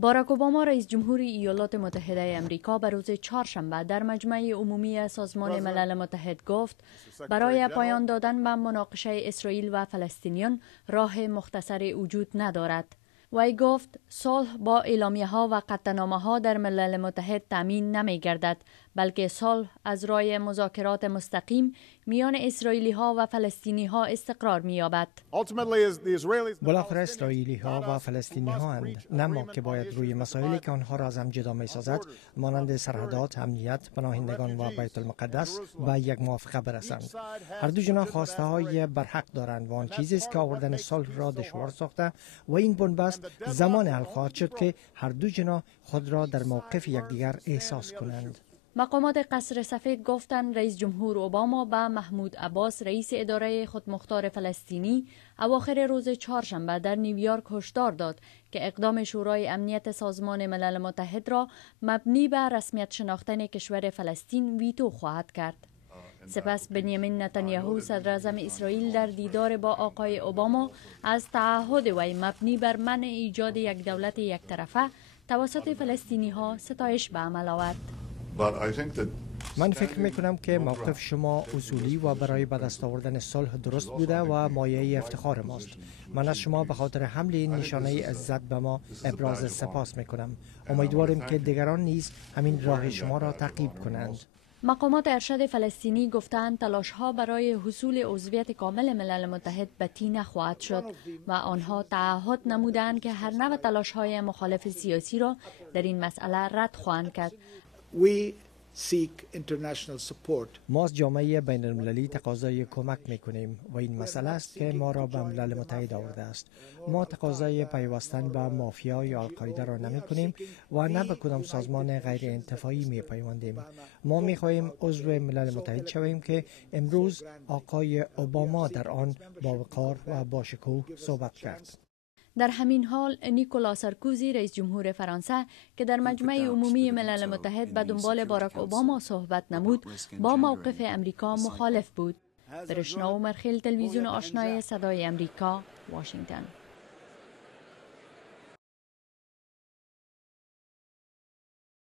باراک اوباما رئیس جمهور ایالات متحده آمریکا به روز چهارشنبه در مجمع عمومی سازمان ملل متحد گفت برای پایان دادن به مناقشه اسرائیل و فلسطینیان راه مختصری وجود ندارد. وی گفت صلح با اعلامیه ها و قطعنامه ها در ملل متحد تامین نمی گردد، بلکه صلح از راه مذاکرات مستقیم میان اسرائیلی ها و فلسطینی ها استقرار می یابد. بالاخره اسرائیلی ها و فلسطینی ها اند، نه ما که باید روی مسائلی که آنها را از هم جدا می سازد مانند سرحدات، امنیت، پناهندگان و بیت المقدس به یک موافقه برسند. هر دو جناح خواسته های برحق دارند و آن چیزی است که آوردن صلح را دشوار ساخته و این بنبست زمان حل خواهد شد که هر دو جناح خود را در موقف یکدیگر احساس کنند. مقامات قصر سفید گفتند رئیس جمهور اوباما به محمود عباس رئیس اداره خودمختار فلسطینی اواخر روز چهارشنبه در نیویورک هشدار داد که اقدام شورای امنیت سازمان ملل متحد را مبنی بر رسمیت شناختن کشور فلسطین ویتو خواهد کرد. سپس بنیامین نتانیاهو صدر اعظم اسرائیل در دیدار با آقای اوباما از تعهد وی مبنی بر منع ایجاد یک دولت یک طرفه توسط فلسطینی ها ستایش به عمل آورد. من فکر می کنم که موقف شما اصولی و برای به دست آوردن صلح درست بوده و مایه افتخار ماست. من از شما به خاطر حمل این نشانه عزت به ما ابراز سپاس می کنم. امیدواریم که دیگران نیز همین راه شما را تعقیب کنند. مقامات ارشد فلسطینی گفتند تلاش‌ها برای حصول عضویت کامل ملل متحد به تی نخواهد شد و آنها تعهد نمودند که هر نوع تلاش‌های مخالف سیاسی را در این مسئله رد خواهند کرد. ما از جامعه بین المللی تقاضای کمک میکنیم و این مسئله است که ما را به ملل متحد آورده است. ما تقاضای پیوستن به مافیا یا القاعده را نمی کنیم و نه به کدام سازمان غیر انتفاعی می پیوندیم. ما می خواهیم عضو ملل متحد شویم که امروز آقای اوباما در آن با وقار و با شکوه صحبت کرد. در همین حال نیکولا سارکوزی رئیس جمهور فرانسه که در مجمع عمومی ملل متحد به دنبال باراک اوباما صحبت نمود با موقف امریکا مخالف بود. برشنا عمرخیل، تلویزیون آشنای صدای امریکا، واشنگتن.